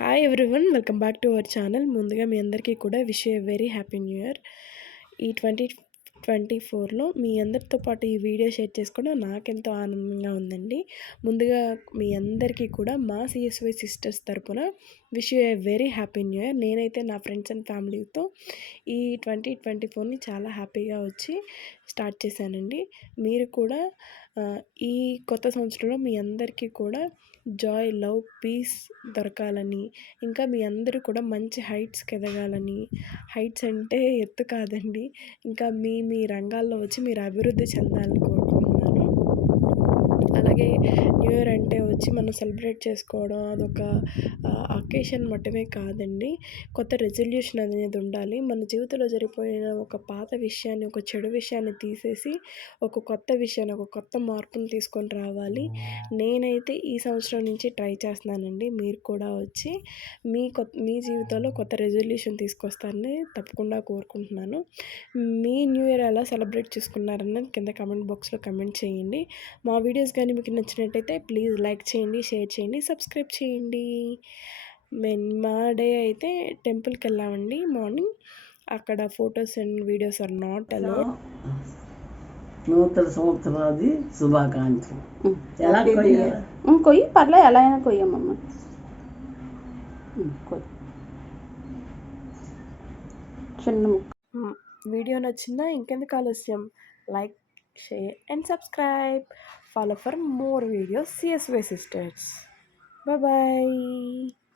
Hi everyone, welcome back to our channel. ముందుగా మీ అందరికీ కూడా wish a very happy new year. ఈ 2024లో మీ అందరితో పాటు ఈ వీడియో షేర్ చేసుకోవడం నాకెంతో ఆనందంగా ఉందండి. ముందుగా మీ అందరికీ కూడా మా సిఎస్వై సిస్టర్స్ తరపున wish a very happy new year. నేనైతే నా ఫ్రెండ్స్ అండ్ ఫ్యామిలీతో ఈ 2024ని చాలా హ్యాపీగా వచ్చి స్టార్ట్ చేశానండి. మీరు కూడా ఈ కొత్త సంవత్సరంలో మీ అందరికీ కూడా జాయ్, లవ్, పీస్ దొరకాలని, ఇంకా మీ అందరూ కూడా మంచి హైట్స్కి ఎదగాలని, హైట్స్ అంటే ఎత్తు కాదండి, ఇంకా మీ మీ రంగాల్లో వచ్చి మీరు అభివృద్ధి చెందాలని కోరుకుంటున్నాను. అలాగే న్యూ ఇయర్ అంటే వచ్చి మనం సెలబ్రేట్ చేసుకోవడం అదొక అకేషన్ మట్టుమే కాదండి. కొత్త రెజల్యూషన్ అనేది ఉండాలి. మన జీవితంలో జరిగిపోయిన ఒక పాత విషయాన్ని, ఒక చెడు విషయాన్ని తీసేసి ఒక కొత్త విషయాన్ని, ఒక కొత్త మార్పుని తీసుకొని రావాలి. నేనైతే ఈ సంవత్సరం నుంచి ట్రై చేస్తున్నానండి. మీరు కూడా వచ్చి మీ జీవితంలో కొత్త రెజల్యూషన్ తీసుకొస్తారని తప్పకుండా కోరుకుంటున్నాను. మీ న్యూ ఇయర్ ఎలా సెలబ్రేట్ చేసుకున్నారన్నది కింద కామెంట్ బాక్స్లో కమెంట్ చేయండి. మా వీడియోస్ కానీ మీకు నచ్చినట్టయితే ప్లీజ్ లైక్ చేయండి, షేర్ చేయండి, సబ్స్క్రైబ్ చేయండి. మా డే అయితే టెంపుల్కి వెళ్ళామండి మార్నింగ్. అక్కడ photos and videos are not allowed. నూతన సంవత్సరాది శుభాకాంక్షలు. ఎలా కొయ్యి పర్లే, ఎలా అయినా కొయ్యమ్మమ్మ. కొయ్యి చిన్న ముక్క. వీడియో నచ్చిందా? ఇంకెందుకు ఆలస్యం, like, share and subscribe. Follow for more videos. CSY Sisters. Bye bye.